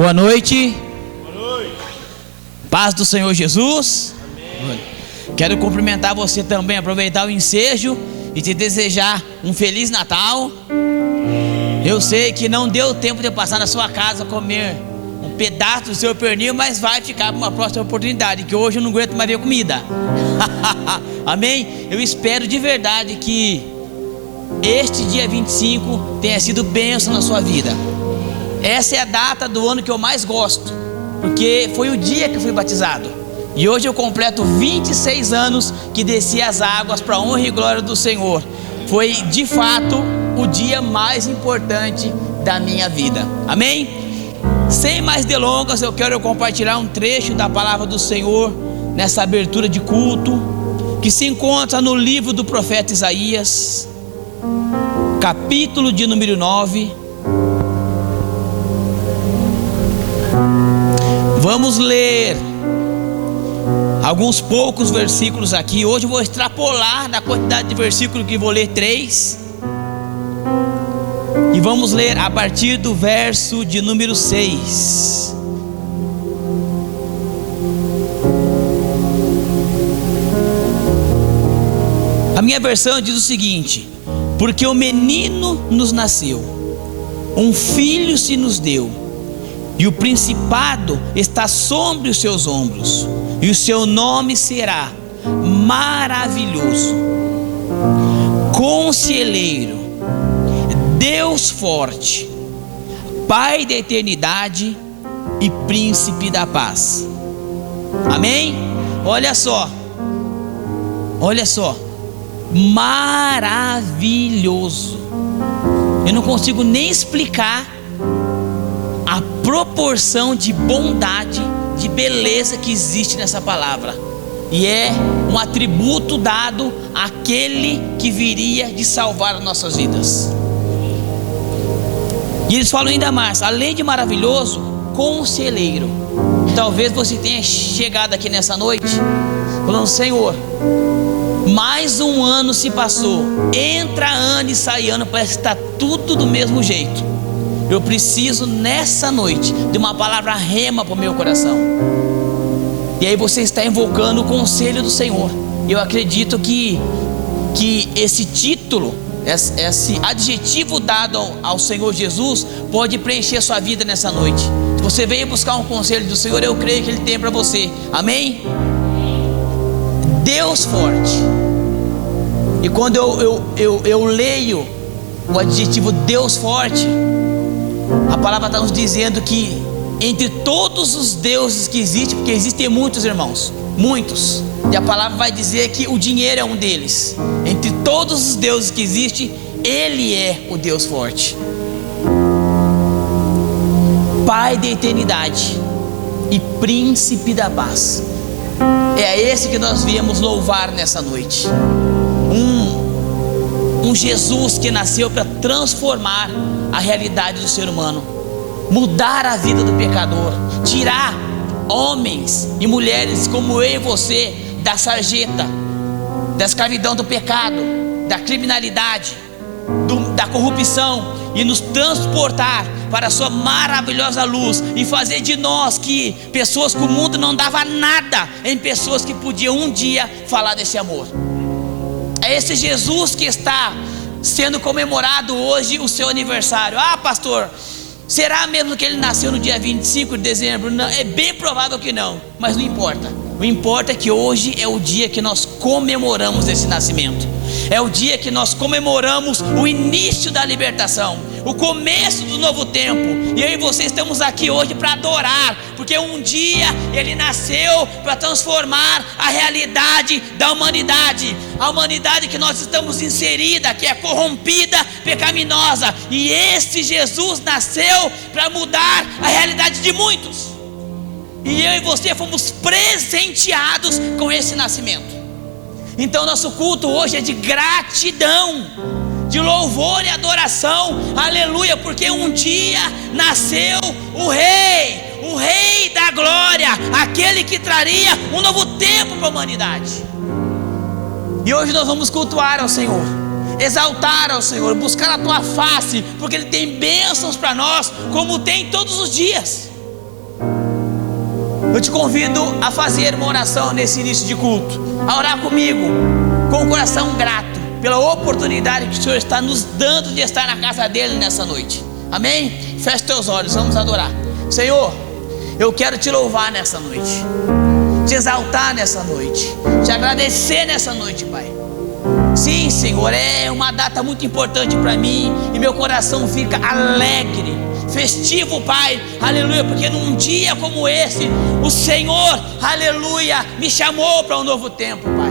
Boa noite. Boa noite. Paz do Senhor Jesus. Amém. Quero cumprimentar você também, aproveitar o ensejo e te desejar um Feliz Natal. Eu sei que não deu tempo de eu passar na sua casa comer um pedaço do seu pernil, mas vai ficar para uma próxima oportunidade, que hoje eu não aguento mais ver comida. Amém? Eu espero de verdade que este dia 25 tenha sido bênção na sua vida. Essa é a data do ano que eu mais gosto, porque foi o dia que eu fui batizado. E hoje eu completo 26 anos que desci as águas para a honra e glória do Senhor. Foi de fato o dia mais importante da minha vida. Amém? Sem mais delongas, eu quero compartilhar um trecho da palavra do Senhor nessa abertura de culto, que se encontra no livro do profeta Isaías, capítulo de número 9. Vamos ler alguns poucos versículos aqui. Hoje eu vou extrapolar da quantidade de versículos que vou ler 3. E vamos ler a partir do verso de número 6. A minha versão diz o seguinte: porque o menino nos nasceu, um filho se nos deu, e o principado está sobre os seus ombros, e o seu nome será Maravilhoso, Conselheiro, Deus Forte, Pai da Eternidade e Príncipe da Paz. Amém? Olha só, maravilhoso. Eu não consigo nem explicar a proporção de bondade, de beleza que existe nessa palavra. E é um atributo dado àquele que viria de salvar as nossas vidas. E eles falam ainda mais: além de maravilhoso, conselheiro. Talvez você tenha chegado aqui nessa noite falando: Senhor, mais um ano se passou, entra ano e sai ano, parece que está tudo do mesmo jeito. Eu preciso nessa noite de uma palavra rema para o meu coração. E aí você está invocando o conselho do Senhor. Eu acredito que esse título, esse adjetivo dado ao Senhor Jesus, pode preencher a sua vida nessa noite. Se você veio buscar um conselho do Senhor, eu creio que Ele tem para você. Amém? Deus Forte. E quando eu leio o adjetivo Deus Forte, a palavra está nos dizendo que entre todos os deuses que existem, porque existem muitos, irmãos, muitos, e a palavra vai dizer que o dinheiro é um deles. Entre todos os deuses que existem, Ele é o Deus Forte, Pai da Eternidade e Príncipe da Paz. É a esse que nós viemos louvar nessa noite. Um Jesus que nasceu para transformar a realidade do ser humano, mudar a vida do pecador, tirar homens e mulheres como eu e você da sarjeta, da escravidão do pecado, da criminalidade, da corrupção, e nos transportar para a sua maravilhosa luz, e fazer de nós que pessoas que o mundo não dava nada, em pessoas que podiam um dia falar desse amor. É esse Jesus que está sendo comemorado hoje o seu aniversário. Ah, pastor, será mesmo que ele nasceu no dia 25 de dezembro? Não, é bem provável que não, mas não importa. O importa é que hoje é o dia que nós comemoramos esse nascimento. É o dia que nós comemoramos o início da libertação, o começo do novo tempo. E eu e você estamos aqui hoje para adorar, porque um dia Ele nasceu para transformar a realidade da humanidade. A humanidade que nós estamos inserida, que é corrompida, pecaminosa. E esse Jesus nasceu para mudar a realidade de muitos. E eu e você fomos presenteados com esse nascimento. Então nosso culto hoje é de gratidão, de louvor e adoração, aleluia, porque um dia nasceu o Rei da glória, aquele que traria um novo tempo para a humanidade. E hoje nós vamos cultuar ao Senhor, exaltar ao Senhor, buscar a tua face, porque Ele tem bênçãos para nós, como tem todos os dias. Eu te convido a fazer uma oração nesse início de culto, a orar comigo, com o coração grato, pela oportunidade que o Senhor está nos dando de estar na casa dele nessa noite. Amém? Feche teus olhos, vamos adorar. Senhor, eu quero te louvar nessa noite, te exaltar nessa noite, te agradecer nessa noite, Pai. Sim, Senhor, é uma data muito importante para mim e meu coração fica alegre, festivo, Pai, aleluia, porque num dia como esse, o Senhor, aleluia, me chamou para um novo tempo, Pai.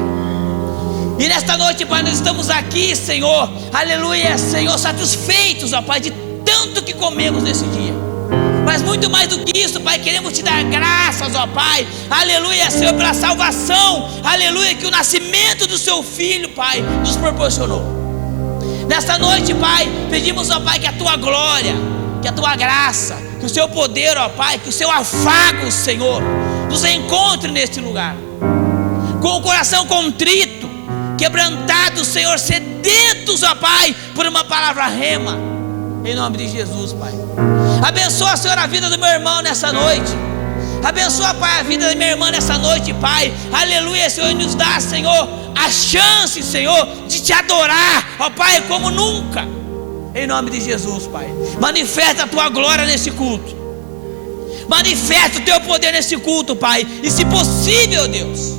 E nesta noite, Pai, nós estamos aqui, Senhor, aleluia, Senhor, satisfeitos, ó Pai, de tanto que comemos nesse dia. Mas muito mais do que isso, Pai, queremos te dar graças, ó Pai, aleluia, Senhor, pela salvação, aleluia, que o nascimento do seu Filho, Pai, nos proporcionou. Nesta noite, Pai, pedimos, ó Pai, que a tua glória, que a tua graça, que o seu poder, ó Pai, que o seu afago, Senhor, nos encontre neste lugar, com o coração contrito, quebrantado, Senhor, sedentos, ó Pai, por uma palavra rema, em nome de Jesus, Pai. Abençoa, Senhor, a vida do meu irmão nessa noite. Abençoa, Pai, a vida da minha irmã nessa noite, Pai. Aleluia, Senhor, nos dá, Senhor, a chance, Senhor, de te adorar, ó Pai, como nunca. Em nome de Jesus, Pai. Manifesta a tua glória nesse culto. Manifesta o teu poder nesse culto, Pai. E se possível, Deus,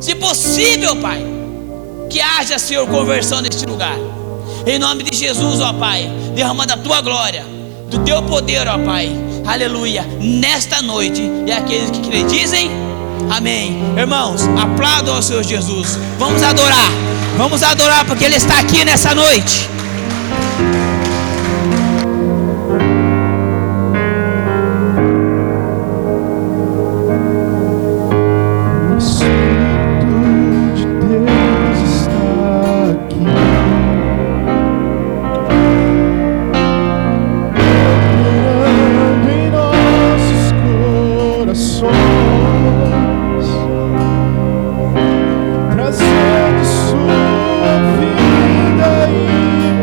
se possível, Pai, que haja, Senhor, conversão neste lugar. Em nome de Jesus, ó Pai, derramando a tua glória, do teu poder, ó Pai, aleluia, nesta noite. E aqueles que creem dizem amém. Irmãos, aplaudam ao Senhor Jesus. Vamos adorar, porque Ele está aqui nessa noite. Trazendo sua vida e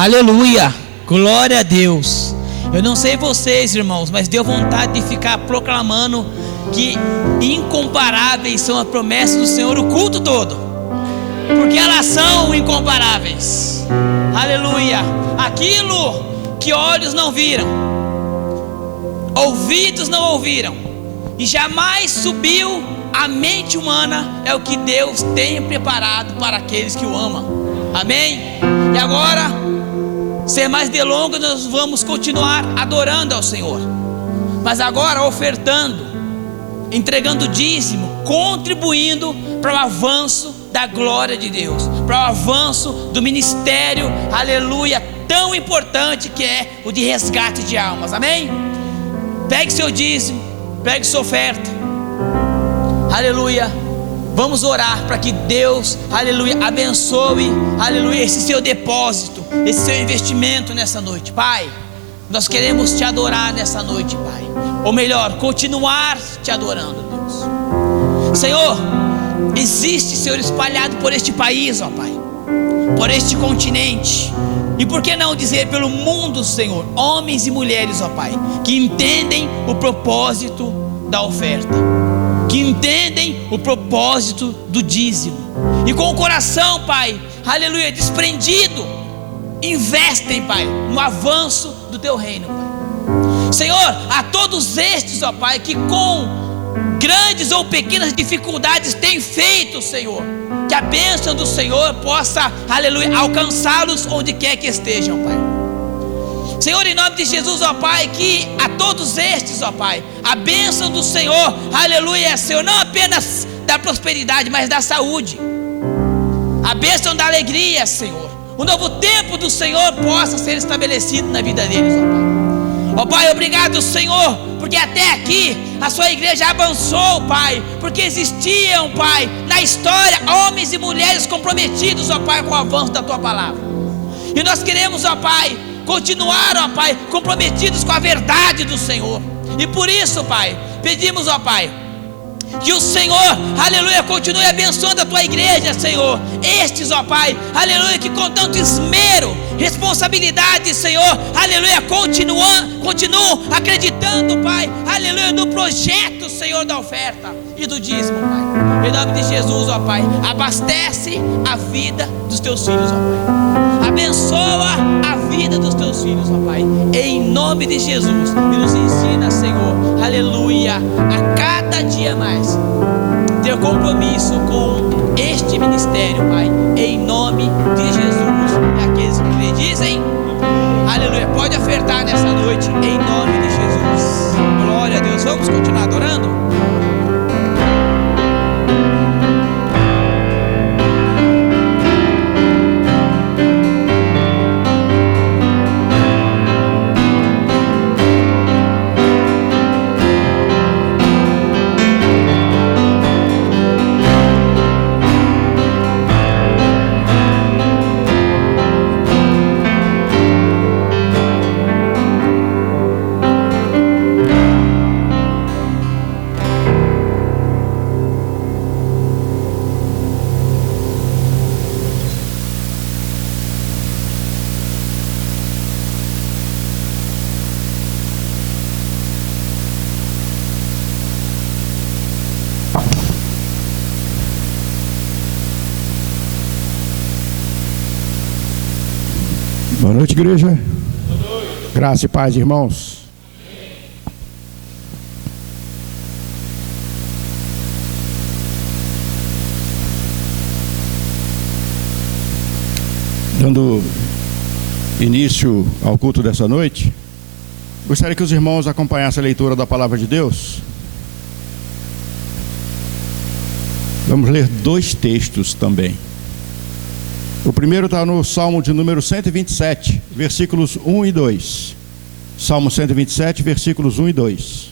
Aleluia, glória a Deus. Eu não sei vocês, irmãos, mas deu vontade de ficar proclamando que incomparáveis são as promessas do Senhor o culto todo, porque elas são incomparáveis. Aleluia. Aquilo que olhos não viram, ouvidos não ouviram e jamais subiu à mente humana, é o que Deus tem preparado para aqueles que o amam. Amém? E agora, sem mais delongas, nós vamos continuar adorando ao Senhor, mas agora ofertando, entregando dízimo, contribuindo para o avanço da glória de Deus, para o avanço do ministério, aleluia, tão importante que é o de resgate de almas. Amém? Pegue seu dízimo, pegue sua oferta, aleluia. Vamos orar para que Deus, aleluia, abençoe, aleluia, esse seu depósito, esse seu investimento nessa noite. Pai, nós queremos te adorar nessa noite, Pai, ou melhor, continuar te adorando, Deus. Senhor, existe, Senhor, espalhado por este país, ó Pai, por este continente, e por que não dizer pelo mundo, Senhor, homens e mulheres, ó Pai, que entendem o propósito da oferta, que entendem o propósito do dízimo, e com o coração, Pai, aleluia, desprendido, investem, Pai, no avanço do Teu reino, Pai. Senhor, a todos estes, ó Pai, que com grandes ou pequenas dificuldades têm feito, Senhor, que a bênção do Senhor possa, aleluia, alcançá-los onde quer que estejam, Pai. Senhor, em nome de Jesus, ó Pai, que a todos estes, ó Pai, a bênção do Senhor, aleluia, Senhor, não apenas da prosperidade, mas da saúde, a bênção da alegria, Senhor, o novo tempo do Senhor possa ser estabelecido na vida deles, ó Pai. Ó Pai, obrigado, Senhor, porque até aqui a sua igreja avançou, Pai, porque existiam, Pai, na história, homens e mulheres comprometidos, ó Pai, com o avanço da Tua palavra, e nós queremos, ó Pai, continuar, ó Pai, comprometidos com a verdade do Senhor, e por isso, Pai, pedimos, ó Pai, que o Senhor, aleluia, continue abençoando a Tua igreja, Senhor, estes, ó Pai, aleluia, que com tanto esmero, responsabilidade, Senhor, aleluia, continuam acreditando, Pai, aleluia, no projeto, Senhor, da oferta e do dízimo, Pai, em nome de Jesus, ó Pai, abastece a vida dos Teus filhos, ó Pai, abençoa a vida dos Teus filhos, ó Pai, em nome de Jesus, e nos ensina, Senhor, aleluia, a cada dia mais ter compromisso com este ministério, Pai, em nome de Jesus. E aqueles que lhe dizem, aleluia, pode ofertar nessa noite, em nome de Jesus. Glória a Deus. Vamos continuar adorando? Boa noite, igreja. Boa noite. Graça e paz, irmãos. Dando início ao culto dessa noite, gostaria que os irmãos acompanhassem a leitura da palavra de Deus. Vamos ler dois textos também. O primeiro está no Salmo de número 127, versículos 1 e 2. Salmo 127, versículos 1 e 2.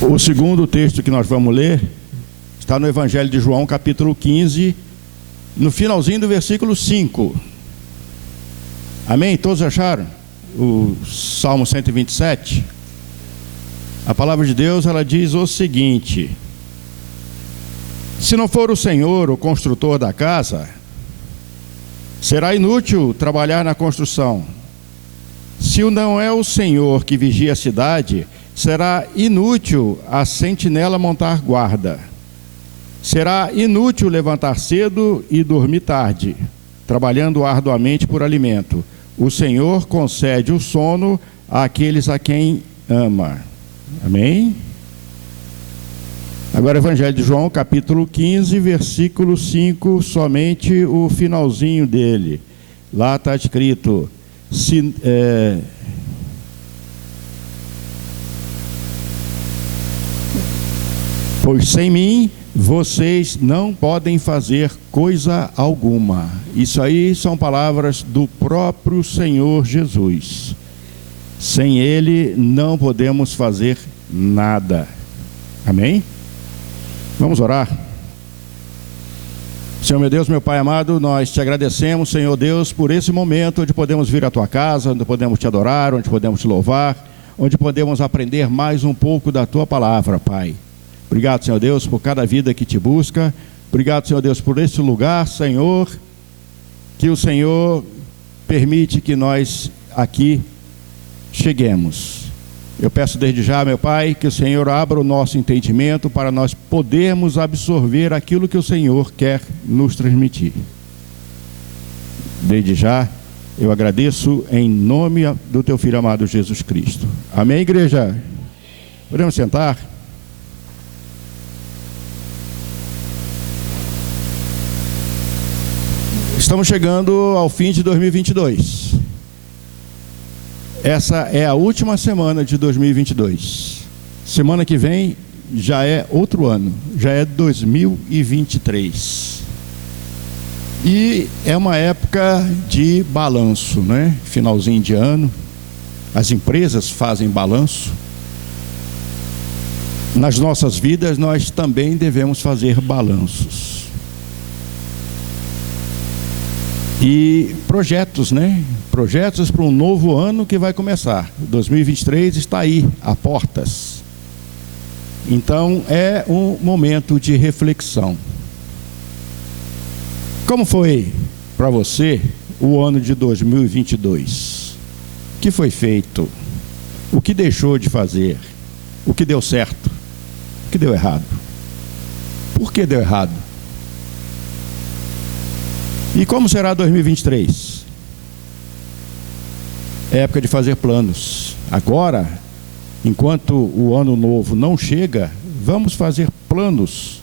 O segundo texto que nós vamos ler está no Evangelho de João, capítulo 15, no finalzinho do versículo 5. Amém? Todos acharam? O Salmo 127. A palavra de Deus, ela diz o seguinte: se não for o Senhor o construtor da casa, será inútil trabalhar na construção. Se não é o Senhor que vigia a cidade, será inútil a sentinela montar guarda. Será inútil levantar cedo e dormir tarde, trabalhando arduamente por alimento. O Senhor concede o sono àqueles a quem ama. Amém? Agora, Evangelho de João, capítulo 15, versículo 5, somente o finalzinho dele. Lá está escrito: pois sem mim vocês não podem fazer coisa alguma. Isso aí são palavras do próprio Senhor Jesus. Sem Ele não podemos fazer nada. Amém? Vamos orar. Senhor meu Deus, meu Pai amado, nós te agradecemos, Senhor Deus, por esse momento onde podemos vir à tua casa, onde podemos te adorar, onde podemos te louvar, onde podemos aprender mais um pouco da tua palavra, Pai. Obrigado, Senhor Deus, por cada vida que te busca. Obrigado, Senhor Deus, por esse lugar, Senhor, que o Senhor permite que nós aqui cheguemos. Eu peço desde já, meu Pai, que o Senhor abra o nosso entendimento para nós podermos absorver aquilo que o Senhor quer nos transmitir. Desde já, eu agradeço em nome do teu Filho amado Jesus Cristo. Amém, igreja? Podemos sentar? Estamos chegando ao fim de 2022. Essa é a última semana de 2022. Semana que vem já é outro ano, já é 2023. E é uma época de balanço, né? Finalzinho de ano, as empresas fazem balanço. Nas nossas vidas nós também devemos fazer balanços. E projetos, né? Projetos para um novo ano que vai começar. 2023 está aí, a portas. Então, é um momento de reflexão. Como foi para você o ano de 2022? O que foi feito? O que deixou de fazer? O que deu certo? O que deu errado? Por que deu errado? E como será 2023? É época de fazer planos. Agora, enquanto o ano novo não chega, vamos fazer planos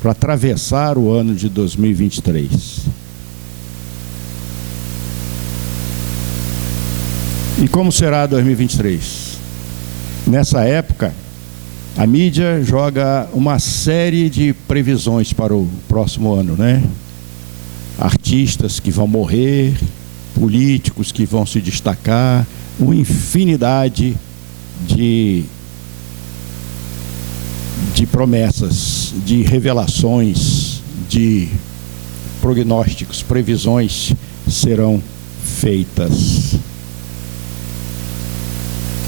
para atravessar o ano de 2023. E como será 2023? Nessa época, a mídia joga uma série de previsões para o próximo ano, né? Artistas que vão morrer, políticos que vão se destacar, uma infinidade de promessas, de revelações, de prognósticos, previsões serão feitas.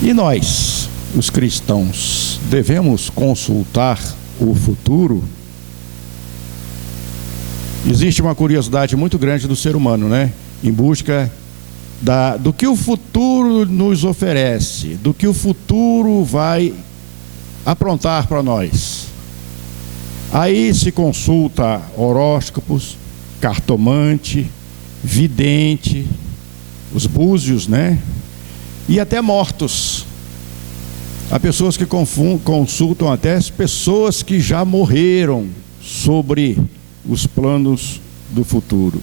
E nós, os cristãos, devemos consultar o futuro? Existe uma curiosidade muito grande do ser humano, né? Em busca do que o futuro nos oferece, do que o futuro vai aprontar para nós. Aí se consulta horóscopos, cartomante, vidente, os búzios, né? E até mortos. Há pessoas que consultam até as pessoas que já morreram sobre os planos do futuro.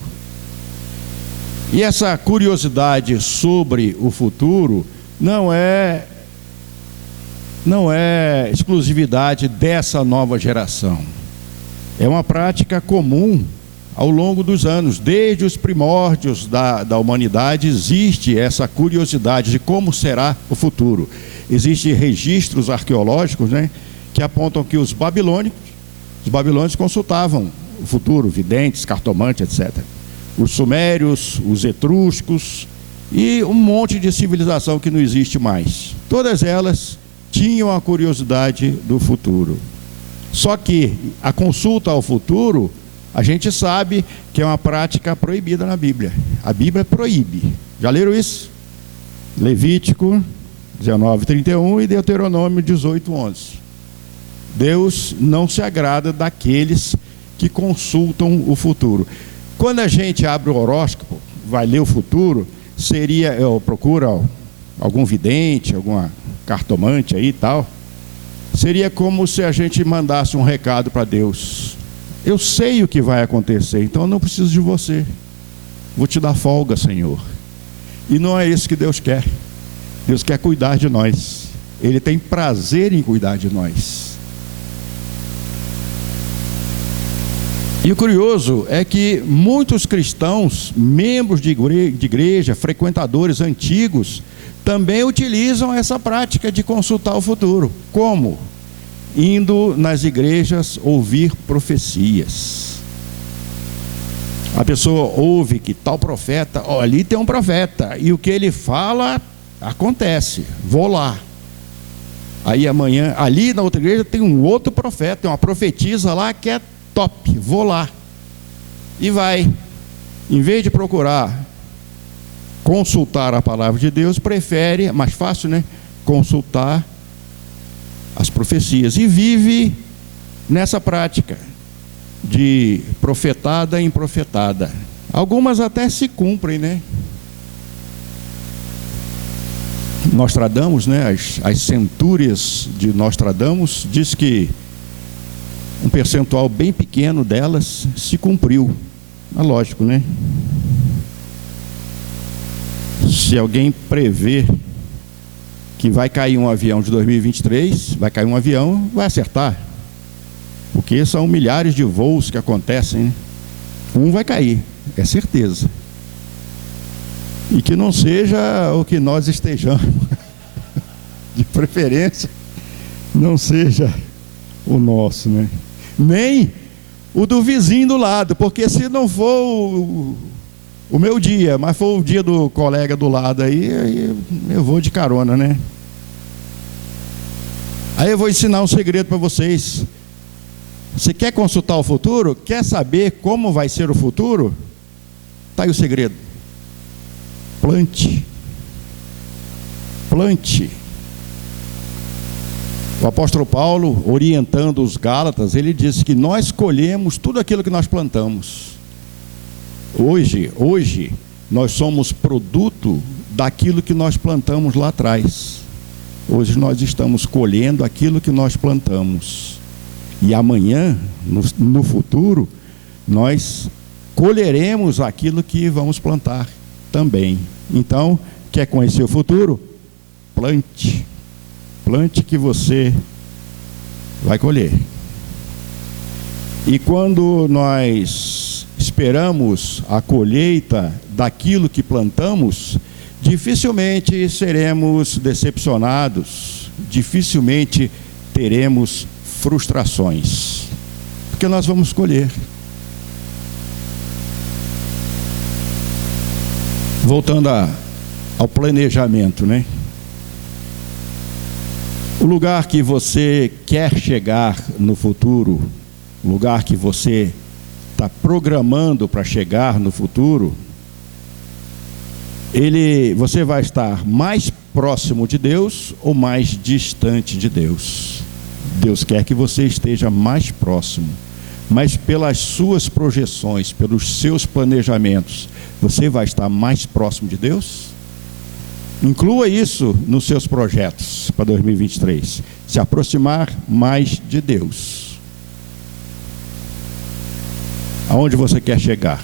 E essa curiosidade sobre o futuro não é exclusividade dessa nova geração. É uma prática comum ao longo dos anos. Desde os primórdios da humanidade existe essa curiosidade de como será o futuro. Existem registros arqueológicos, né, que apontam que os babilônios consultavam o futuro, videntes, cartomantes, etc. Os sumérios, os etruscos e um monte de civilização que não existe mais. Todas elas tinham a curiosidade do futuro. Só que a consulta ao futuro, a gente sabe que é uma prática proibida na Bíblia. A Bíblia proíbe. Já leram isso? Levítico 19:31 e Deuteronômio 18:11. Deus não se agrada daqueles que consultam o futuro. Quando a gente abre o horóscopo, vai ler o futuro, procura algum vidente, alguma cartomante aí e tal, seria como se a gente mandasse um recado para Deus: eu sei o que vai acontecer, então eu não preciso de você, vou te dar folga, Senhor. E não é isso que Deus quer. Deus quer cuidar de nós. Ele tem prazer em cuidar de nós. E o curioso é que muitos cristãos, membros de igreja, frequentadores antigos, também utilizam essa prática de consultar o futuro. Como? Indo nas igrejas ouvir profecias. A pessoa ouve que tal profeta, ali tem um profeta, e o que ele fala acontece, vou lá. Aí amanhã, ali na outra igreja tem um outro profeta, tem uma profetisa lá que é top, vou lá. E vai. Em vez de procurar consultar a palavra de Deus, prefere, mais fácil, né? Consultar as profecias. E vive nessa prática de profetada em profetada. Algumas até se cumprem, né? Nostradamus, né? As centúrias de Nostradamus diz que um percentual bem pequeno delas se cumpriu. É lógico, né? Se alguém prever que vai cair um avião de 2023, vai cair um avião, vai acertar. Porque são milhares de voos que acontecem, né? Um vai cair, é certeza. E que não seja o que nós estejamos. De preferência, não seja o nosso, né? Nem o do vizinho do lado, porque se não for o meu dia, mas for o dia do colega do lado aí eu vou de carona, né? Aí eu vou ensinar um segredo para vocês. Você quer consultar o futuro? Quer saber como vai ser o futuro? Está aí o segredo. Plante. Plante. O apóstolo Paulo, orientando os Gálatas, ele disse que nós colhemos tudo aquilo que nós plantamos. Hoje, nós somos produto daquilo que nós plantamos lá atrás. Hoje nós estamos colhendo aquilo que nós plantamos. E amanhã, no futuro, nós colheremos aquilo que vamos plantar também. Então, quer conhecer o futuro? Plante. Plante que você vai colher. E quando nós esperamos a colheita daquilo que plantamos, dificilmente seremos decepcionados, dificilmente teremos frustrações, porque nós vamos colher. Voltando ao planejamento, né? O lugar que você quer chegar no futuro, o lugar que você está programando para chegar no futuro, você vai estar mais próximo de Deus ou mais distante de Deus? Deus quer que você esteja mais próximo, mas pelas suas projeções, pelos seus planejamentos, você vai estar mais próximo de Deus? Inclua isso nos seus projetos para 2023. Se aproximar mais de Deus. Aonde você quer chegar?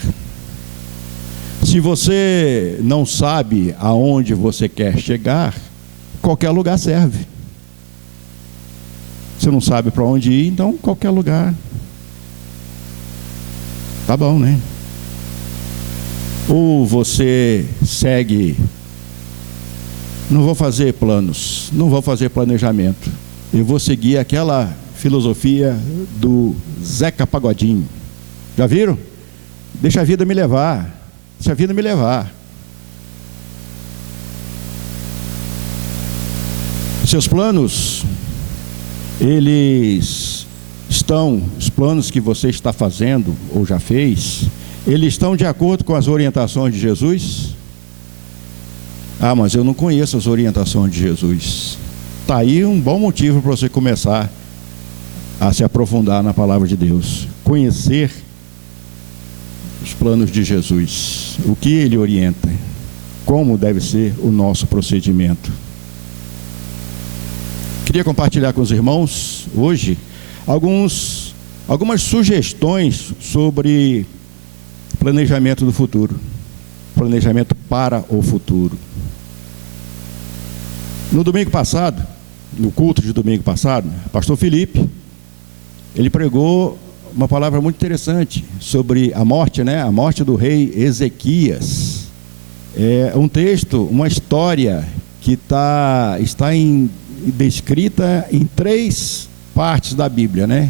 Se você não sabe aonde você quer chegar, qualquer lugar serve. Você não sabe para onde ir, então qualquer lugar. Tá bom, né? Ou você segue... Não vou fazer planos, não vou fazer planejamento. Eu vou seguir aquela filosofia do Zeca Pagodinho. Já viram? Deixa a vida me levar. Deixa a vida me levar. seus planos, os planos que você está fazendo ou já fez, eles estão de acordo com as orientações de Jesus? Ah, mas eu não conheço as orientações de Jesus. Está aí um bom motivo para você começar a se aprofundar na palavra de Deus. Conhecer os planos de Jesus, o que Ele orienta, como deve ser o nosso procedimento. Queria compartilhar com os irmãos hoje algumas sugestões sobre planejamento do futuro, planejamento para o futuro. No domingo passado, no culto de domingo passado, pastor Felipe, ele pregou uma palavra muito interessante sobre a morte, né? A morte do rei Ezequias. É um texto, uma história que está descrita em 3 partes da Bíblia, né?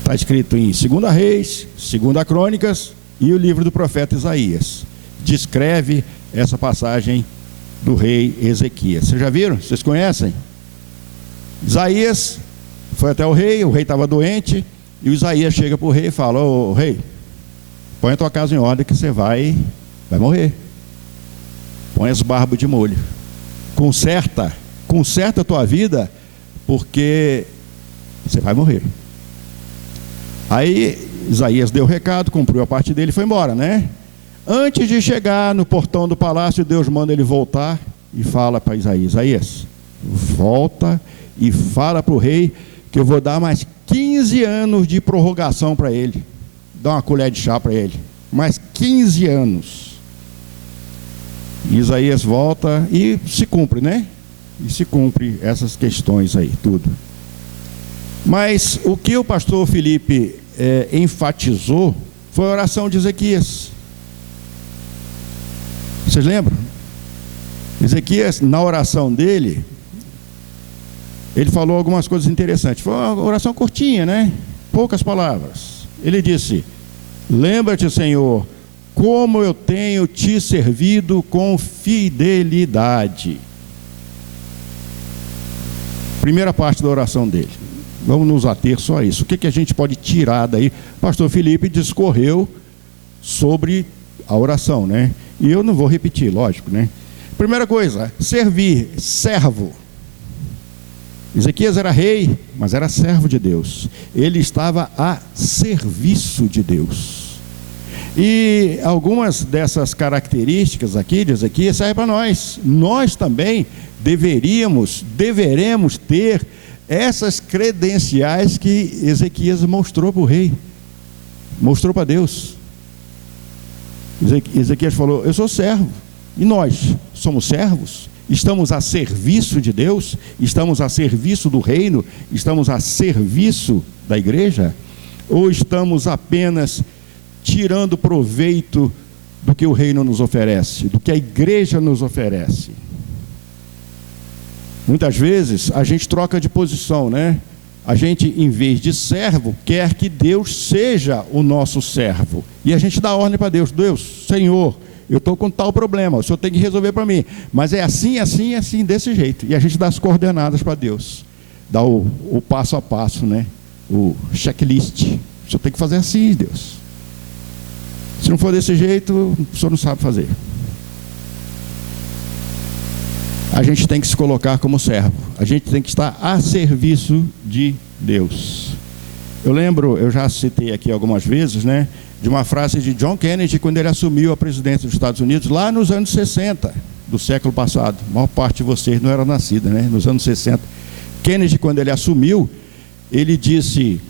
Está escrito em 2 Reis, 2 Crônicas e o livro do profeta Isaías. Descreve essa passagem do rei Ezequias. Vocês já viram? Vocês conhecem? Isaías foi até o rei estava doente, e o Isaías chega para o rei e fala: ô rei, põe a tua casa em ordem que você vai morrer. Põe as barbas de molho. Conserta a tua vida, porque você vai morrer. Aí Isaías deu o recado, cumpriu a parte dele e foi embora, né? Antes de chegar no portão do palácio, Deus manda ele voltar e fala para Isaías: volta e fala para o rei que eu vou dar mais 15 anos de prorrogação para ele. Dá uma colher de chá para ele. Mais 15 anos. E Isaías volta e se cumpre, né? E se cumpre essas questões aí, tudo. Mas o que o pastor Felipe enfatizou foi a oração de Ezequias. Vocês lembram? Ezequias, na oração dele, ele falou algumas coisas interessantes. Foi uma oração curtinha, né? Poucas palavras. Ele disse: lembra-te, Senhor, como eu tenho te servido com fidelidade. Primeira parte da oração dele. Vamos nos ater só a isso. O que a gente pode tirar daí? O pastor Felipe discorreu sobre a oração, né? E eu não vou repetir, lógico, né? Primeira coisa, servir, servo. Ezequias era rei, mas era servo de Deus. Ele estava a serviço de Deus. E algumas dessas características aqui de Ezequias saem para nós. Nós também deveremos ter essas credenciais que Ezequias mostrou para o rei, mostrou para Deus. Ezequias falou: eu sou servo. E nós somos servos? Estamos a serviço de Deus? Estamos a serviço do reino? Estamos a serviço da igreja? Ou estamos apenas tirando proveito do que o reino nos oferece, do que a igreja nos oferece? Muitas vezes a gente troca de posição, né? A gente, em vez de servo, quer que Deus seja o nosso servo. E a gente dá ordem para Deus: Deus, Senhor, eu estou com tal problema, o Senhor tem que resolver para mim. Mas é assim, assim, assim, desse jeito. E a gente dá as coordenadas para Deus. Dá o passo a passo, né? O checklist. O Senhor tem que fazer assim, Deus. Se não for desse jeito, o Senhor não sabe fazer. A gente tem que se colocar como servo. A gente tem que estar a serviço de Deus. Eu lembro, eu já citei aqui algumas vezes, né, de uma frase de John Kennedy, quando ele assumiu a presidência dos Estados Unidos, lá nos anos 60 do século passado. A maior parte de vocês não era nascida, né? Nos anos 60. Kennedy, quando ele assumiu, ele disse: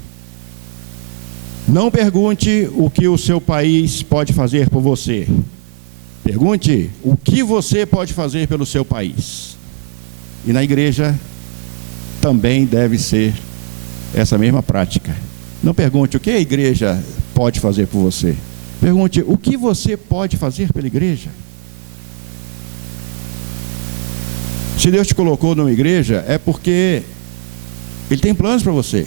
não pergunte o que o seu país pode fazer por você. Pergunte o que você pode fazer pelo seu país. E na igreja também deve ser essa mesma prática. Não pergunte o que a igreja pode fazer por você. Pergunte o que você pode fazer pela igreja. Se Deus te colocou numa igreja, é porque Ele tem planos para você.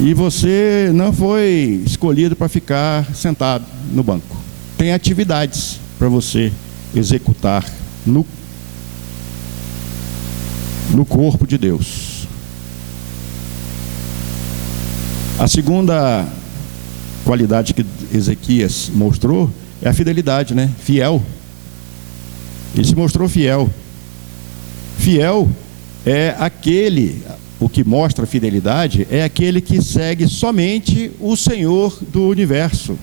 E você não foi escolhido para ficar sentado no banco. Tem atividades para você executar no corpo de Deus. A segunda qualidade que Ezequias mostrou é a fidelidade, né? Fiel. Ele se mostrou fiel. Fiel é aquele, o que mostra fidelidade é aquele que segue somente o Senhor do universo.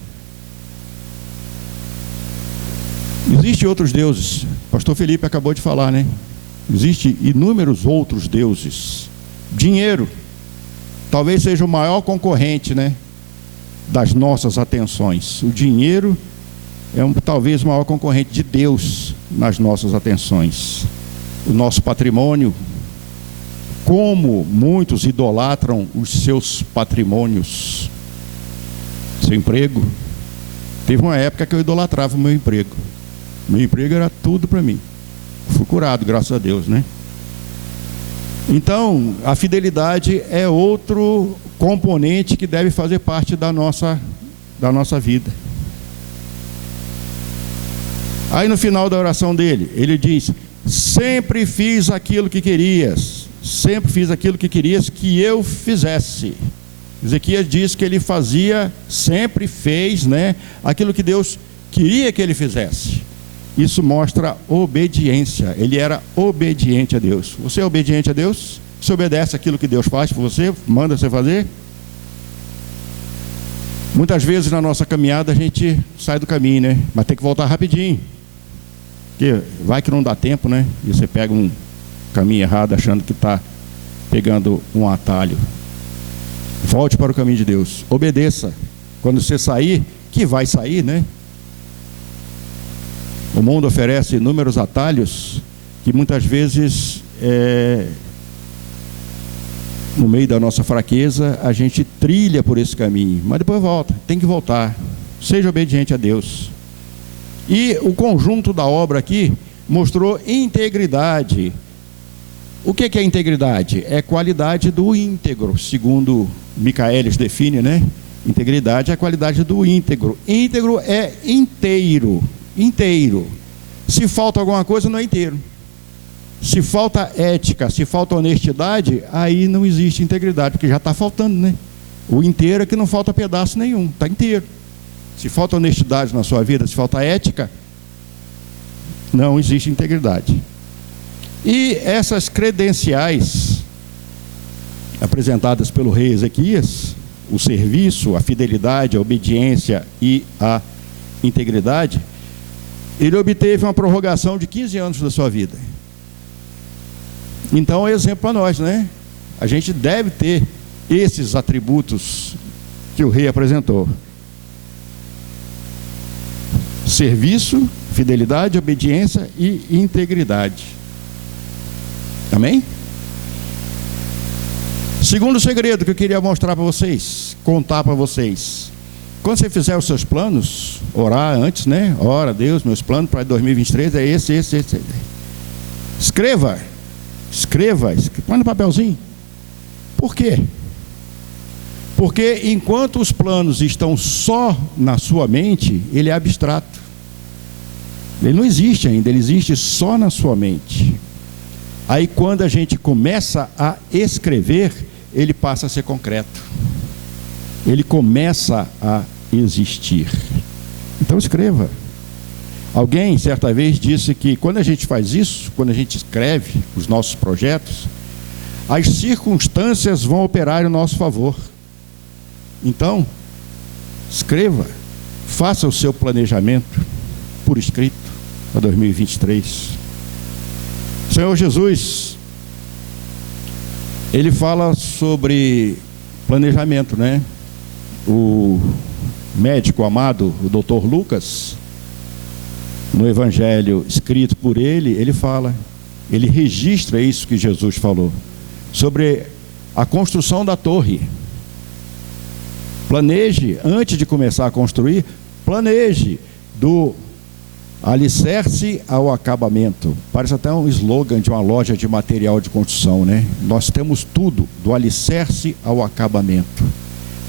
Existem outros deuses. Pastor Felipe acabou de falar, né? Existem inúmeros outros deuses. Dinheiro talvez seja o maior concorrente, né, das nossas atenções. O dinheiro é talvez o maior concorrente de Deus nas nossas atenções. O nosso patrimônio, como muitos idolatram os seus patrimônios. Seu emprego. Teve uma época que eu idolatrava o meu emprego. Meu emprego era tudo para mim. Fui curado, graças a Deus, né? Então, a fidelidade é outro componente que deve fazer parte da nossa vida. Aí no final da oração dele, ele diz: sempre fiz aquilo que querias, sempre fiz aquilo que querias que eu fizesse. Ezequias diz que ele fazia, sempre fez, né, aquilo que Deus queria que ele fizesse. Isso mostra obediência. Ele era obediente a Deus. Você é obediente a Deus? Você obedece aquilo que Deus faz por você, manda você fazer? Muitas vezes na nossa caminhada a gente sai do caminho, né? Mas tem que voltar rapidinho, porque vai que não dá tempo, né? E você pega um caminho errado achando que está pegando um atalho. Volte para o caminho de Deus. Obedeça. Quando você sair, que vai sair, né? O mundo oferece inúmeros atalhos que muitas vezes, no meio da nossa fraqueza, a gente trilha por esse caminho, mas depois volta, tem que voltar. Seja obediente a Deus. E o conjunto da obra aqui mostrou integridade. O que é integridade? É qualidade do íntegro, segundo Micaelis define, né? Integridade é a qualidade do íntegro. Íntegro é inteiro. Inteiro. Se falta alguma coisa, não é inteiro. Se falta ética, se falta honestidade, aí não existe integridade, porque já está faltando, né? O inteiro é que não falta pedaço nenhum, está inteiro. Se falta honestidade na sua vida, se falta ética, não existe integridade. E essas credenciais apresentadas pelo rei Ezequias, o serviço, a fidelidade, a obediência e a integridade, ele obteve uma prorrogação de 15 anos da sua vida. Então é exemplo para nós, né? A gente deve ter esses atributos que o rei apresentou: serviço, fidelidade, obediência e integridade. Amém? Segundo segredo que eu queria mostrar para vocês, contar para vocês: quando você fizer os seus planos, orar antes, né? Ora, Deus, meus planos para 2023 é esse. Escreva, põe no papelzinho. Por quê? Porque enquanto os planos estão só na sua mente, ele é abstrato. Ele não existe ainda, ele existe só na sua mente. Aí quando a gente começa a escrever, ele passa a ser concreto. Ele começa a existir. Então escreva. Alguém certa vez disse que quando a gente faz isso, quando a gente escreve os nossos projetos, as circunstâncias vão operar em nosso favor. Então, escreva, faça o seu planejamento por escrito para 2023. Senhor Jesus, Ele fala sobre planejamento, né? O médico amado, o Dr. Lucas, no evangelho escrito por ele, ele fala, ele registra isso que Jesus falou, sobre a construção da torre. Planeje, antes de começar a construir, planeje do alicerce ao acabamento. Parece até um slogan de uma loja de material de construção, né? Nós temos tudo, do alicerce ao acabamento.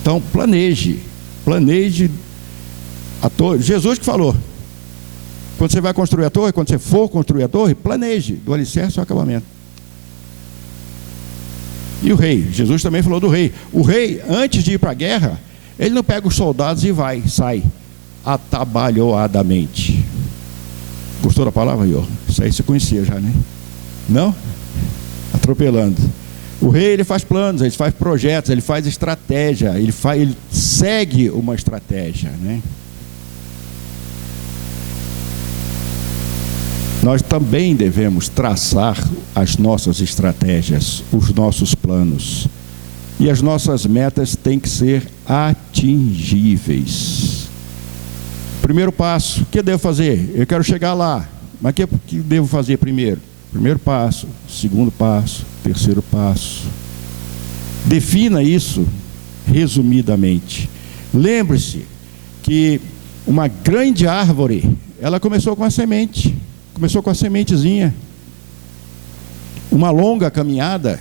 Então planeje a torre. Jesus que falou: quando você vai construir a torre, quando você for construir a torre, planeje do alicerce ao acabamento. E o rei, Jesus também falou do rei. O rei, antes de ir para a guerra, ele não pega os soldados e sai atabalhoadamente. Gostou da palavra, Ior? Isso aí você conhecia já, né? Não? Atropelando. O rei, ele faz planos, ele faz projetos, ele faz estratégia, ele segue uma estratégia, né? Nós também devemos traçar as nossas estratégias, os nossos planos. E as nossas metas têm que ser atingíveis. Primeiro passo, o que eu devo fazer? Eu quero chegar lá, mas o que eu devo fazer primeiro? Primeiro passo, segundo passo, terceiro passo. Defina isso resumidamente. Lembre-se que uma grande árvore, ela começou com a semente. Começou com a sementezinha. Uma longa caminhada,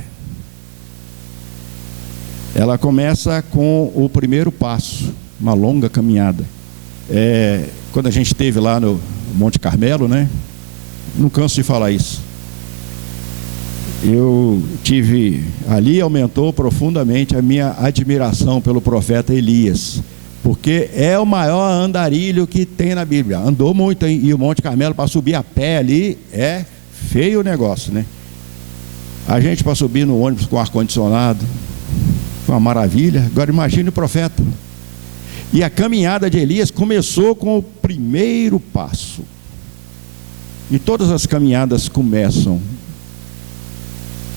ela começa com o primeiro passo. Uma longa caminhada. Quando a gente esteve lá no Monte Carmelo, né? Não canso de falar isso. Eu tive ali, aumentou profundamente a minha admiração pelo profeta Elias, porque é o maior andarilho que tem na Bíblia. Andou muito, hein? E o Monte Carmelo, para subir a pé ali, é feio o negócio, né? A gente para subir no ônibus com ar-condicionado, foi uma maravilha. Agora imagine o profeta. E a caminhada de Elias começou com o primeiro passo. E todas as caminhadas começam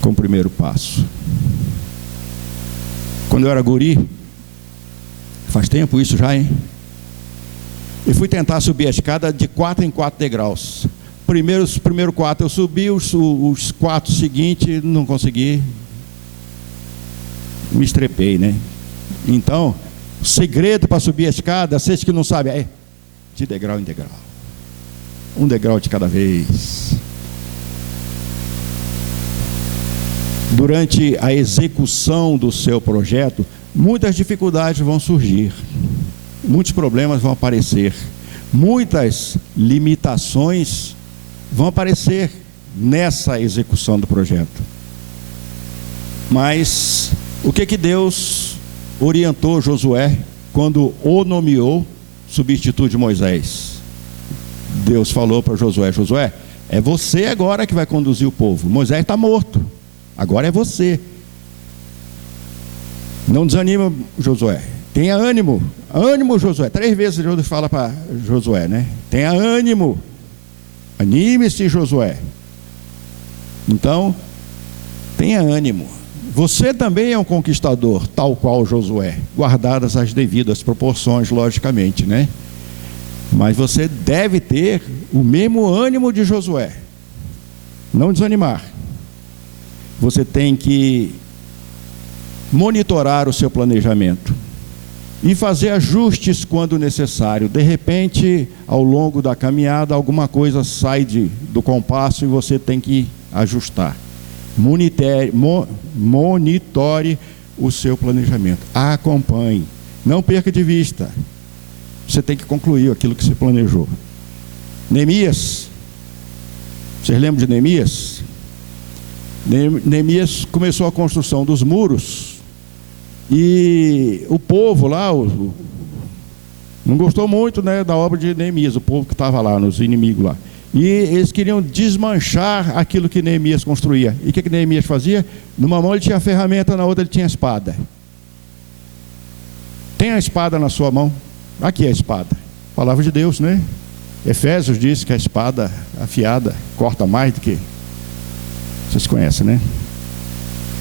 com o primeiro passo. Quando eu era guri, faz tempo isso já, hein? Eu fui tentar subir a escada de 4 em 4 degraus. Primeiro 4 eu subi, os 4 seguintes não consegui. Me estrepei, né? Então, o segredo para subir a escada, vocês que não sabem, é de degrau em degrau. Um degrau de cada vez. Durante a execução do seu projeto, muitas dificuldades vão surgir, muitos problemas vão aparecer, muitas limitações vão aparecer nessa execução do projeto. Mas o que Deus orientou Josué quando o nomeou substituto de Moisés? Deus falou para Josué: Josué, é você agora que vai conduzir o povo. Moisés está morto, agora é você. Não desanima, Josué. Tenha ânimo. Ânimo, Josué. 3 vezes Deus fala para Josué, né? Tenha ânimo. Anime-se, Josué. Então, tenha ânimo. Você também é um conquistador, tal qual Josué, guardadas as devidas proporções, logicamente, né? Mas você deve ter o mesmo ânimo de Josué. Não desanimar. Você tem que monitorar o seu planejamento e fazer ajustes quando necessário. De repente, ao longo da caminhada, alguma coisa sai do compasso e você tem que ajustar. Monitore o seu planejamento. Acompanhe. Não perca de vista. Você tem que concluir aquilo que você planejou. Neemias. Vocês lembram de Neemias? Neemias começou a construção dos muros. E o povo lá não gostou muito, né, da obra de Neemias, o povo que estava lá, os inimigos lá. E eles queriam desmanchar aquilo que Neemias construía. E o que Neemias fazia? Numa mão ele tinha a ferramenta, na outra ele tinha a espada. Tem a espada na sua mão? Aqui é a espada. Palavra de Deus, né? Efésios diz que a espada afiada corta mais do que... Vocês conhecem, né?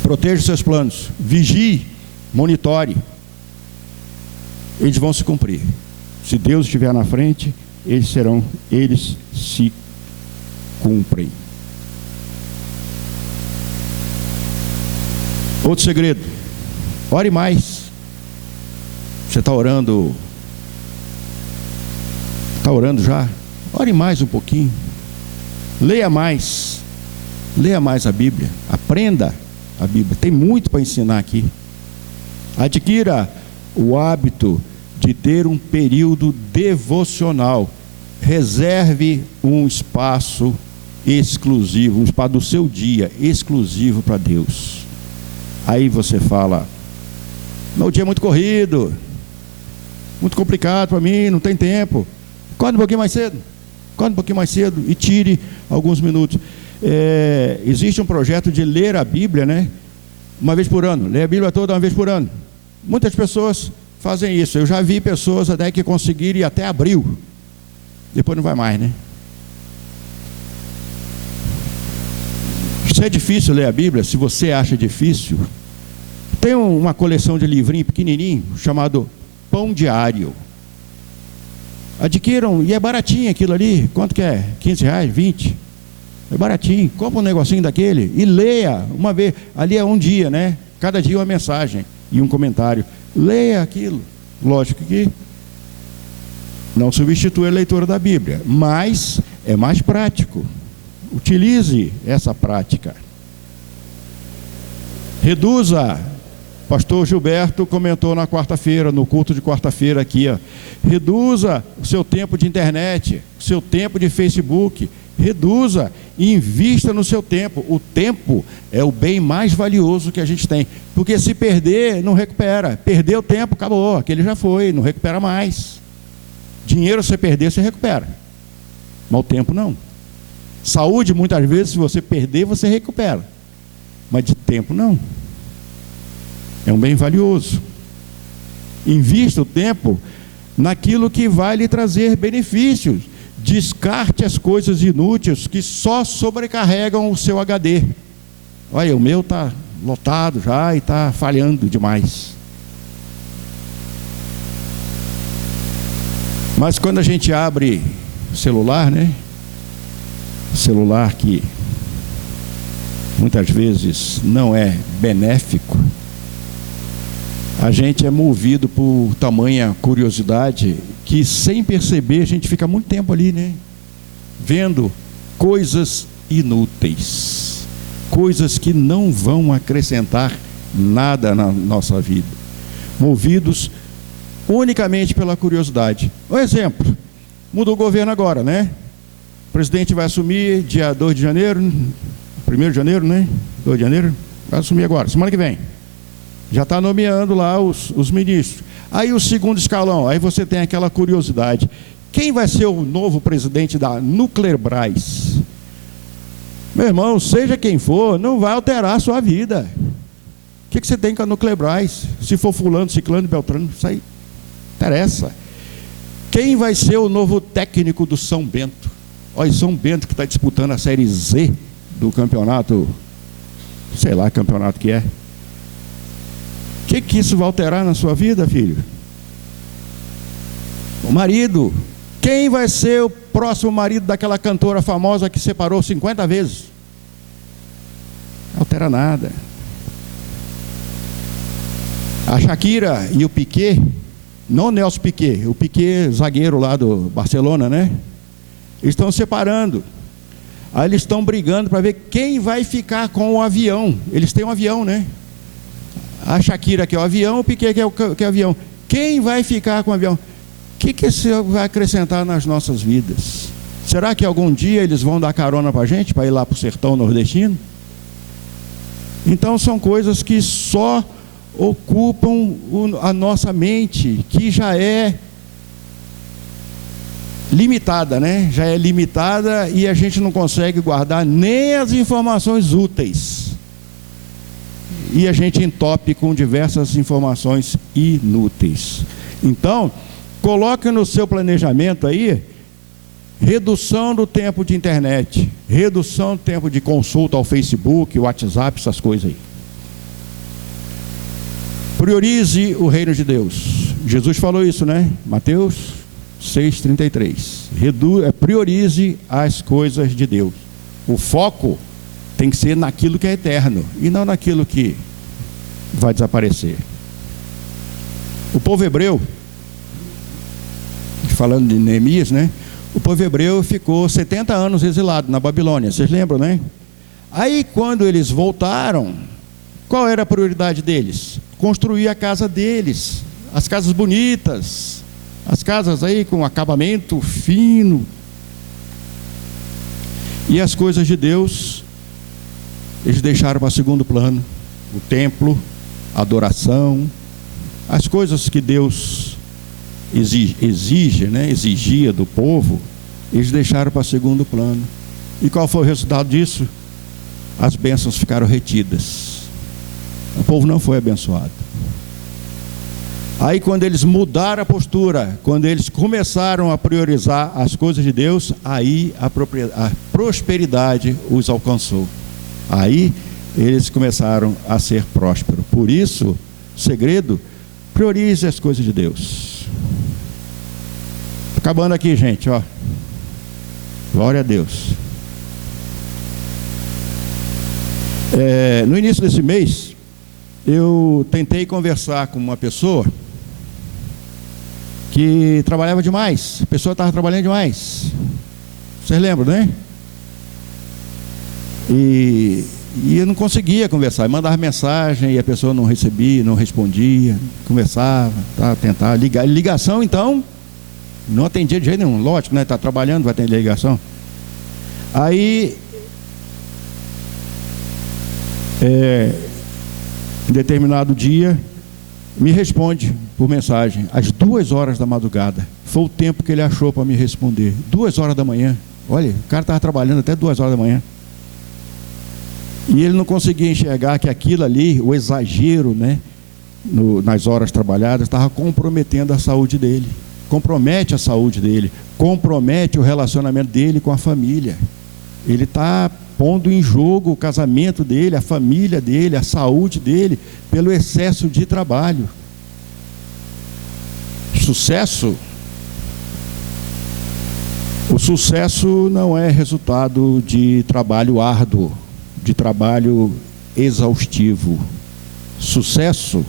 Proteja os seus planos. Vigie. Monitore. Eles vão se cumprir. Se Deus estiver na frente, eles se cumprem. Outro segredo: ore mais. Você está orando? Está orando já? Ore mais um pouquinho. Leia mais. Leia mais a Bíblia. Aprenda a Bíblia. Tem muito para ensinar aqui. Adquira o hábito de ter um período devocional. Reserve um espaço exclusivo, um espaço do seu dia exclusivo para Deus. Aí você fala: meu dia é muito corrido, muito complicado para mim, não tem tempo. Acorda um pouquinho mais cedo. Acorda um pouquinho mais cedo e tire alguns minutos. Existe um projeto de ler a Bíblia, né? Uma vez por ano. Ler a Bíblia toda uma vez por ano. Muitas pessoas fazem isso. Eu já vi pessoas até que conseguiram ir até abril. Depois não vai mais, né? Se é difícil ler a Bíblia, se você acha difícil, tem uma coleção de livrinho pequenininho chamado Pão Diário. Adquiram, e é baratinho aquilo ali. Quanto que é? R$15, 20? É baratinho. Compra um negocinho daquele e leia uma vez. Ali é um dia, né? Cada dia uma mensagem e um comentário. Leia aquilo. Lógico que não substitui a leitura da Bíblia, mas é mais prático. Utilize essa prática. Reduza. Pastor Gilberto comentou na quarta-feira, no culto de quarta-feira aqui, ó. Reduza o seu tempo de internet, o seu tempo de Facebook. Reduza e invista no seu tempo. O tempo é o bem mais valioso que a gente tem, porque se perder, não recupera. Perdeu o tempo, acabou, aquele já foi, não recupera mais. Dinheiro, se perder, você recupera, mas o tempo não. Saúde, muitas vezes, se você perder, você recupera, mas de tempo não. É um bem valioso. Invista o tempo naquilo que vai lhe trazer benefícios. Descarte as coisas inúteis que só sobrecarregam o seu HD. Olha, o meu está lotado já e está falhando demais. Mas quando a gente abre o celular, né? Celular que muitas vezes não é benéfico, a gente é movido por tamanha curiosidade que, sem perceber, a gente fica muito tempo ali, né? Vendo coisas inúteis, coisas que não vão acrescentar nada na nossa vida, movidos unicamente pela curiosidade. Um exemplo: mudou o governo agora, né? O presidente vai assumir dia 2 de janeiro, 1º de janeiro, né? 2 de janeiro, vai assumir agora, semana que vem. Já está nomeando lá os ministros. Aí o segundo escalão, aí você tem aquela curiosidade: quem vai ser o novo presidente da Nuclerbras? Meu irmão, seja quem for, não vai alterar a sua vida. O que você tem com a Nuclerbras? Se for fulano, ciclano, beltrano, isso aí interessa. Quem vai ser o novo técnico do São Bento? Olha, São Bento que está disputando a Série Z do campeonato, sei lá, campeonato que é. O que isso vai alterar na sua vida, filho? O marido. Quem vai ser o próximo marido daquela cantora famosa que separou 50 vezes? Não altera nada. A Shakira e o Piquet, não o Nelson Piquet, o Piquet zagueiro lá do Barcelona, né? Eles estão separando. Aí eles estão brigando para ver quem vai ficar com o avião. Eles têm um avião, né? A Shakira quer o avião, o Piquet quer o avião. Quem vai ficar com o avião? O que isso vai acrescentar nas nossas vidas? Será que algum dia eles vão dar carona para a gente, para ir lá para o sertão nordestino? Então são coisas que só ocupam a nossa mente, que já é limitada, né? Já é limitada e a gente não consegue guardar nem as informações úteis. E a gente entope com diversas informações inúteis. Então, coloque no seu planejamento aí redução do tempo de internet, redução do tempo de consulta ao Facebook, WhatsApp, essas coisas aí. Priorize o reino de Deus. Jesus falou isso, né? Mateus 6,33. Priorize as coisas de Deus. O foco tem que ser naquilo que é eterno e não naquilo que vai desaparecer. O povo hebreu, falando de Neemias, né? O povo hebreu ficou 70 anos exilado na Babilônia, vocês lembram, né? Aí quando eles voltaram, qual era a prioridade deles? Construir a casa deles, as casas bonitas, as casas aí com acabamento fino. E as coisas de Deus eles deixaram para segundo plano. o templo, a adoração, as coisas que Deus exigia do povo, eles deixaram para segundo plano. E qual foi o resultado disso? As bênçãos ficaram retidas. O povo não foi abençoado. Aí quando eles mudaram a postura, quando eles começaram a priorizar as coisas de Deus, aí a prosperidade os alcançou. Aí eles começaram a ser prósperos. Por isso, segredo, priorize as coisas de Deus. Acabando aqui, gente, ó. Glória a Deus. No início desse mês, eu tentei conversar com uma pessoa que trabalhava demais. A pessoa estava trabalhando demais. Vocês lembram, né? E eu não conseguia conversar. Eu mandava mensagem e a pessoa não recebia, não respondia. Conversava, tentava ligar. Ligação, então, não atendia de jeito nenhum. Lógico, né? Está trabalhando, vai atender ligação. Aí, em determinado dia, me responde por mensagem, às 2 horas da madrugada. Foi o tempo que ele achou para me responder. 2 horas da manhã. Olha, o cara estava trabalhando até 2 horas da manhã. E ele não conseguia enxergar que aquilo ali, o exagero, né, nas horas trabalhadas, estava comprometendo a saúde dele. Compromete a saúde dele. Compromete o relacionamento dele com a família. Ele está pondo em jogo o casamento dele, a família dele, a saúde dele, pelo excesso de trabalho. O sucesso não é resultado de trabalho árduo, de trabalho exaustivo. Sucesso, o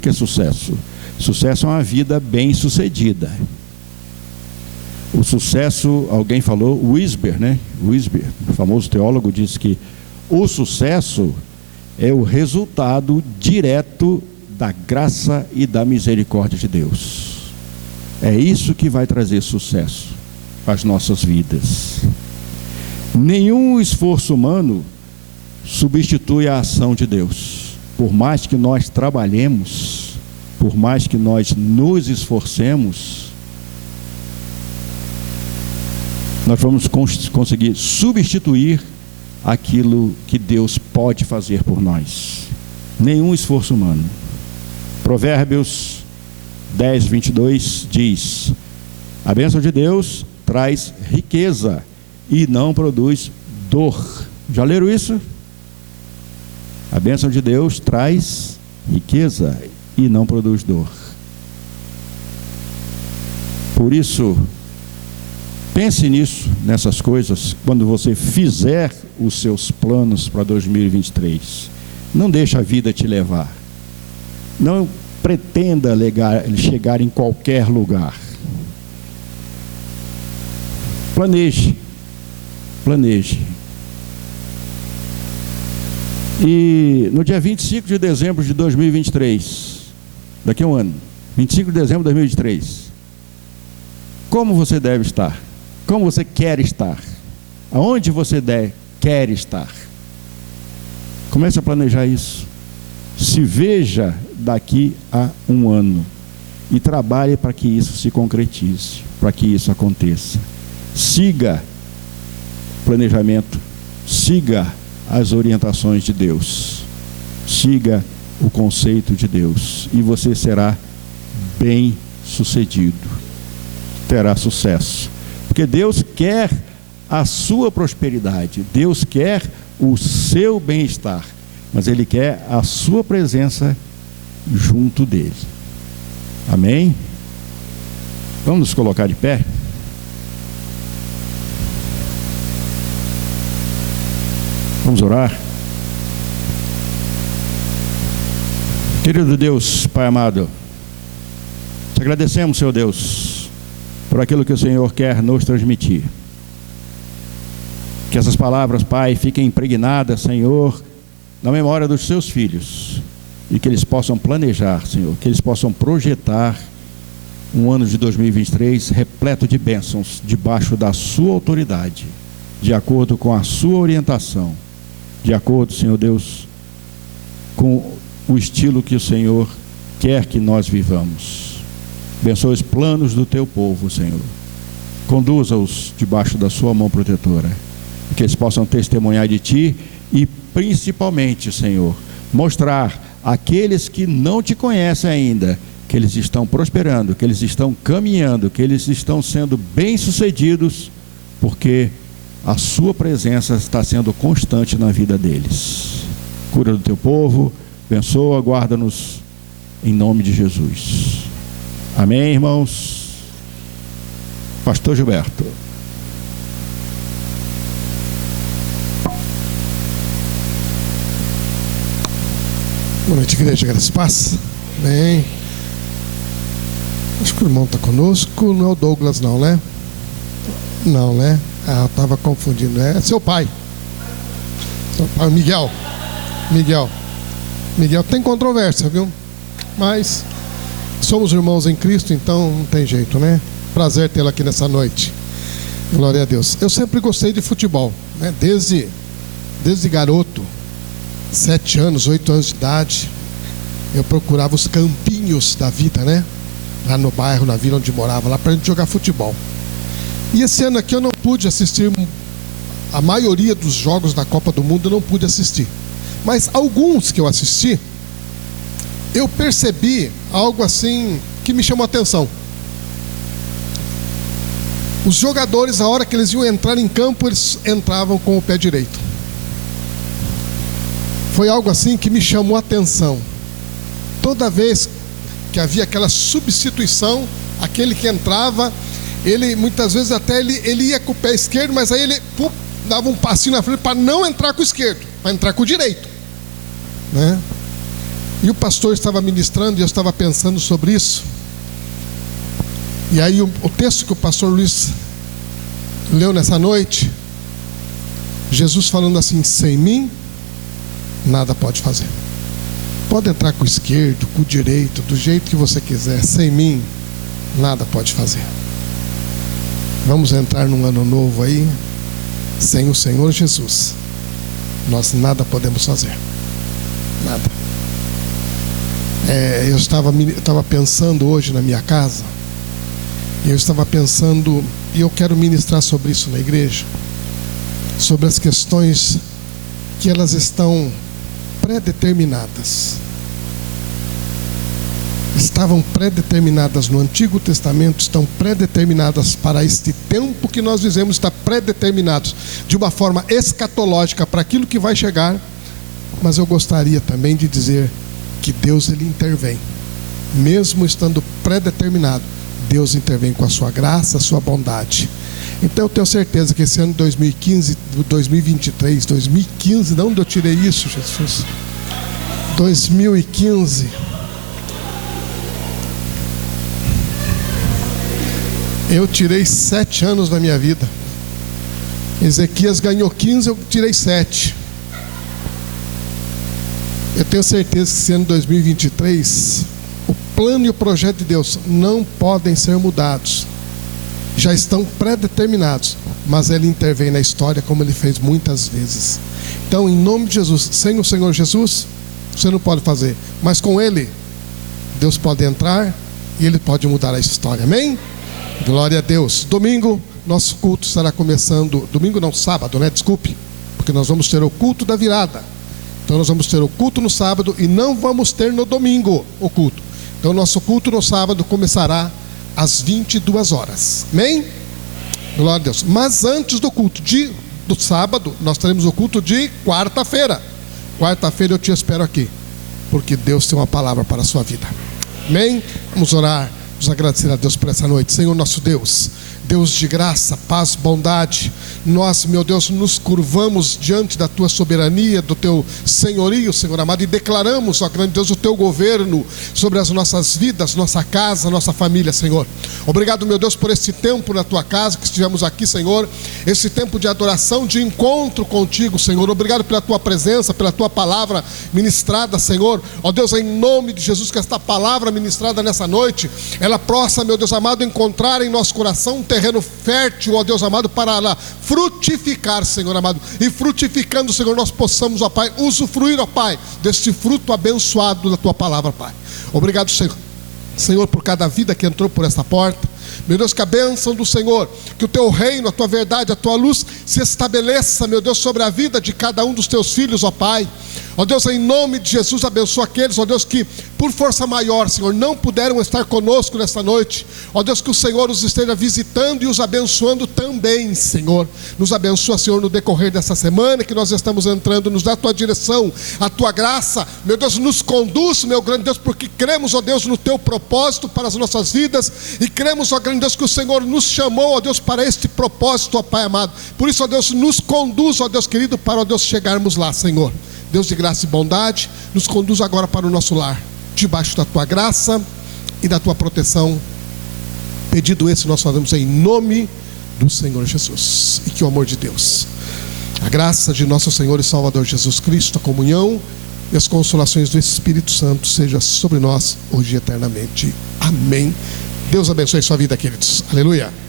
que é sucesso? Sucesso é uma vida bem-sucedida. O sucesso, alguém falou, Wisber, né? Wisber, o famoso teólogo, disse que o sucesso é o resultado direto da graça e da misericórdia de Deus. É isso que vai trazer sucesso às nossas vidas. Nenhum esforço humano substitui a ação de Deus. Por mais que nós trabalhemos, por mais que nós nos esforcemos, nós vamos conseguir substituir aquilo que Deus pode fazer por nós. Nenhum esforço humano. Provérbios 10, 22 diz: a bênção de Deus traz riqueza e não produz dor. Já leram isso? A bênção de Deus traz riqueza e não produz dor. Por isso, pense nisso, nessas coisas, quando você fizer os seus planos para 2023. Não deixe a vida te levar. Não pretenda chegar em qualquer lugar. Planeje. Planeje. E no dia 25 de dezembro de 2023, daqui a um ano, 25 de dezembro de 2023, como você deve estar? Como você quer estar? Aonde você quer estar? Comece a planejar isso. Se veja daqui a um ano e trabalhe para que isso se concretize, para que isso aconteça. Siga o planejamento, siga as orientações de Deus, siga o conceito de Deus e você será bem sucedido, terá sucesso. Porque Deus quer a sua prosperidade, Deus quer o seu bem-estar, mas Ele quer a sua presença junto dele. Amém? Vamos nos colocar de pé? Vamos orar? Querido Deus, Pai amado, te agradecemos, Senhor Deus, por aquilo que o Senhor quer nos transmitir. Que essas palavras, Pai, fiquem impregnadas, Senhor, na memória dos seus filhos, e que eles possam planejar, Senhor, que eles possam projetar um ano de 2023 repleto de bênçãos, debaixo da sua autoridade, de acordo com a sua orientação, de acordo, Senhor Deus, com o estilo que o Senhor quer que nós vivamos. Abençoa os planos do teu povo, Senhor. Conduza-os debaixo da sua mão protetora, que eles possam testemunhar de ti e principalmente, Senhor, mostrar àqueles que não te conhecem ainda que eles estão prosperando, que eles estão caminhando, que eles estão sendo bem-sucedidos, porque a sua presença está sendo constante na vida deles. Cura do teu povo, abençoa, guarda-nos em nome de Jesus. Amém, irmãos? Pastor Gilberto. Boa noite, igreja, graças e paz. Bem, acho que o irmão está conosco. Não é o Douglas, não, né? Não, né? Ah, eu estava confundindo. É seu pai. Seu pai, Miguel. Miguel tem controvérsia, viu? Mas somos irmãos em Cristo, então não tem jeito, né? Prazer tê-lo aqui nessa noite. Glória a Deus. Eu sempre gostei de futebol, né? Desde garoto, 7 anos, 8 anos de idade, eu procurava os campinhos da vida, né? Lá no bairro, na vila onde morava, lá para a gente jogar futebol. E esse ano aqui eu não pude assistir a maioria dos jogos da Copa do Mundo, eu não pude assistir. Mas alguns que eu assisti, eu percebi algo assim que me chamou a atenção. Os jogadores, a hora que eles iam entrar em campo, eles entravam com o pé direito. Foi algo assim que me chamou a atenção. Toda vez que havia aquela substituição, aquele que entrava, ele muitas vezes até ele ia com o pé esquerdo, mas aí ele dava um passinho na frente para não entrar com o esquerdo, para entrar com o direito, né? E o pastor estava ministrando e eu estava pensando sobre isso. E aí o texto que o pastor Luiz leu nessa noite, Jesus falando assim: sem mim nada pode fazer. Pode entrar com o esquerdo, com o direito, do jeito que você quiser, sem mim nada pode fazer. Vamos entrar num ano novo aí, sem o Senhor Jesus nós nada podemos fazer, nada. Eu estava pensando hoje na minha casa, e eu quero ministrar sobre isso na igreja, sobre as questões que elas estão pré-determinadas. Estavam pré-determinadas no Antigo Testamento, estão pré-determinadas para este tempo que nós vivemos, está pré-determinados de uma forma escatológica para aquilo que vai chegar. Mas eu gostaria também de dizer que Deus, ele intervém, mesmo estando pré-determinado. Deus intervém com a sua graça, a sua bondade. Então eu tenho certeza que esse ano de 2015, 2023, 2015, de onde eu tirei isso, Jesus? 2015. Eu tirei 7 anos da minha vida. Ezequias ganhou 15, eu tirei 7. Eu tenho certeza que esse ano de 2023, o plano e o projeto de Deus não podem ser mudados. Já estão pré-determinados, mas Ele intervém na história como Ele fez muitas vezes. Então, em nome de Jesus, sem o Senhor Jesus, você não pode fazer, mas com Ele, Deus pode entrar e Ele pode mudar a história. Amém? Glória a Deus. Domingo, nosso culto estará começando. Domingo não, sábado, né? Desculpe, porque nós vamos ter o culto da virada. Então nós vamos ter o culto no sábado e não vamos ter no domingo o culto. Então nosso culto no sábado começará às 22 horas. Amém? Glória a Deus. Mas antes do culto do sábado, nós teremos o culto de quarta-feira. Quarta-feira eu te espero aqui, porque Deus tem uma palavra para a sua vida. Amém? Vamos orar, vamos agradecer a Deus por essa noite. Senhor nosso Deus, Deus de graça, paz, bondade, nós, meu Deus, nos curvamos diante da Tua soberania, do Teu senhorio, Senhor amado, e declaramos, ó grande Deus, o Teu governo sobre as nossas vidas, nossa casa, nossa família, Senhor. Obrigado, meu Deus, por esse tempo na Tua casa que estivemos aqui, Senhor, esse tempo de adoração, de encontro contigo, Senhor. Obrigado pela Tua presença, pela Tua palavra ministrada, Senhor. Ó Deus, em nome de Jesus, que esta palavra ministrada nessa noite, ela possa, meu Deus amado, encontrar em nosso coração um terreno fértil, ó Deus amado, para lá frutificar, Senhor amado. E frutificando, Senhor, nós possamos, ó Pai, usufruir, ó Pai, deste fruto abençoado da Tua palavra, Pai. Obrigado, Senhor, por cada vida que entrou por essa porta. Meu Deus, que a bênção do Senhor, que o Teu reino, a Tua verdade, a Tua luz se estabeleça, meu Deus, sobre a vida de cada um dos Teus filhos, ó Pai. Ó Deus, em nome de Jesus, abençoa aqueles, ó Deus, que por força maior, Senhor, não puderam estar conosco nesta noite. Ó Deus, que o Senhor os esteja visitando e os abençoando também, Senhor. Nos abençoa, Senhor, no decorrer dessa semana que nós estamos entrando, nos dá a Tua direção, a Tua graça, meu Deus, nos conduz, meu grande Deus, porque cremos, ó Deus, no Teu propósito para as nossas vidas, e cremos, ó grande Deus, que o Senhor nos chamou, ó Deus, para este propósito, ó Pai amado. Por isso, ó Deus, nos conduz, ó Deus querido, para, ó Deus, chegarmos lá, Senhor. Deus de graça e bondade, nos conduz agora para o nosso lar, debaixo da Tua graça e da Tua proteção. Pedido esse nós fazemos em nome do Senhor Jesus. E que o amor de Deus, a graça de nosso Senhor e Salvador Jesus Cristo, a comunhão e as consolações do Espírito Santo seja sobre nós hoje e eternamente. Amém. Deus abençoe sua vida, queridos. Aleluia.